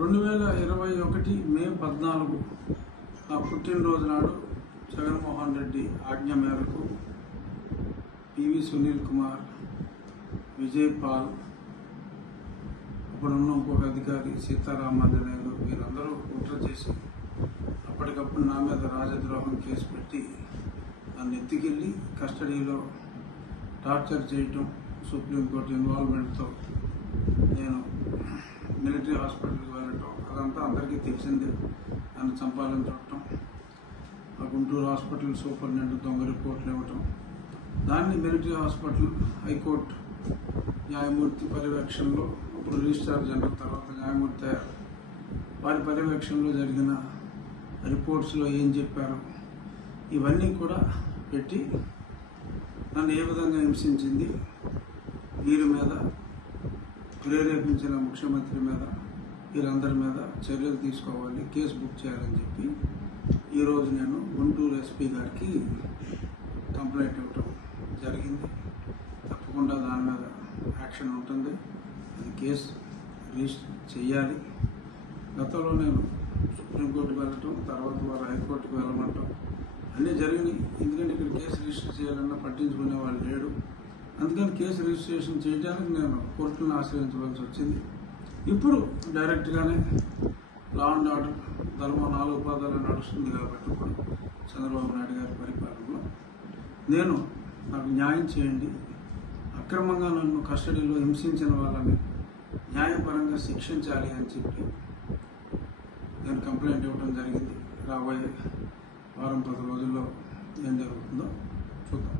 2021 మే 14 నా పుట్టినరోజు నాడు జగన్మోహన్ రెడ్డి ఆజ్ఞ మేరకు పివి సునీల్ కుమార్, విజయ్ పాల్, ఇప్పుడున్న ఇంకొక అధికారి సీతారామాంజనేయులు వీరందరూ కుట్ర చేసి అప్పటికప్పుడు నా మీద రాజద్రోహం కేసు పెట్టి నన్ను ఎత్తుకెళ్ళి కస్టడీలో టార్చర్ చేయటం, సుప్రీంకోర్టు ఇన్వాల్వ్మెంట్తో నేను మిలిటరీ హాస్పిటల్కి వెళ్ళటం అదంతా అందరికీ తెలిసిందే. నన్ను చంపాలని చూడటం, ఆ గుంటూరు హాస్పిటల్ సూపరింటెండెంట్ దొంగ రిపోర్ట్లు ఇవ్వటం, దాన్ని మిలిటరీ హాస్పిటల్ హైకోర్టు న్యాయమూర్తి పర్యవేక్షణలో, ఇప్పుడు రిజిస్ట్రార్ జనరల్ తర్వాత న్యాయమూర్తి అయ్యారు, వారి పర్యవేక్షణలో జరిగిన రిపోర్ట్స్లో ఏం చెప్పారు ఇవన్నీ కూడా పెట్టి నన్ను ఏ విధంగా హింసించింది, వీరి మీద ప్రేరేపించిన ముఖ్యమంత్రి మీద, వీరందరి మీద చర్యలు తీసుకోవాలి, కేసు బుక్ చేయాలని చెప్పి ఈరోజు నేను గుంటూరు ఎస్పీ గారికి కంప్లైంట్ ఇవ్వటం జరిగింది. తప్పకుండా దాని మీద యాక్షన్ ఉంటుంది, అది కేసు రిజిస్టర్ చేయాలి. గతంలో నేను సుప్రీంకోర్టుకు వెళ్ళటం, తర్వాత వారు హైకోర్టుకు వెళ్ళమంటాం అన్నీ జరిగినాయి. ఎందుకంటే ఇక్కడ కేసు రిజిస్టర్ చేయాలన్నా పట్టించుకునే వాళ్ళు లేడు. అందుకని కేసు రిజిస్ట్రేషన్ చేయడానికి నేను కోర్టులను ఆశ్రయించవలసి వచ్చింది. ఇప్పుడు డైరెక్ట్గానే లా అండ్ ఆర్డర్ ధర్మం 4 పాదాలు నడుస్తుంది కాబట్టి ఇప్పుడు చంద్రబాబు నాయుడు గారి పరిపాలనలో నాకు న్యాయం చేయండి, అక్రమంగా నన్ను కస్టడీలో హింసించిన వాళ్ళని న్యాయపరంగా శిక్షించాలి అని చెప్పి నేను కంప్లైంట్ ఇవ్వడం జరిగింది. రాబోయే వారం 10 రోజుల్లో ఏం జరుగుతుందో చూద్దాం.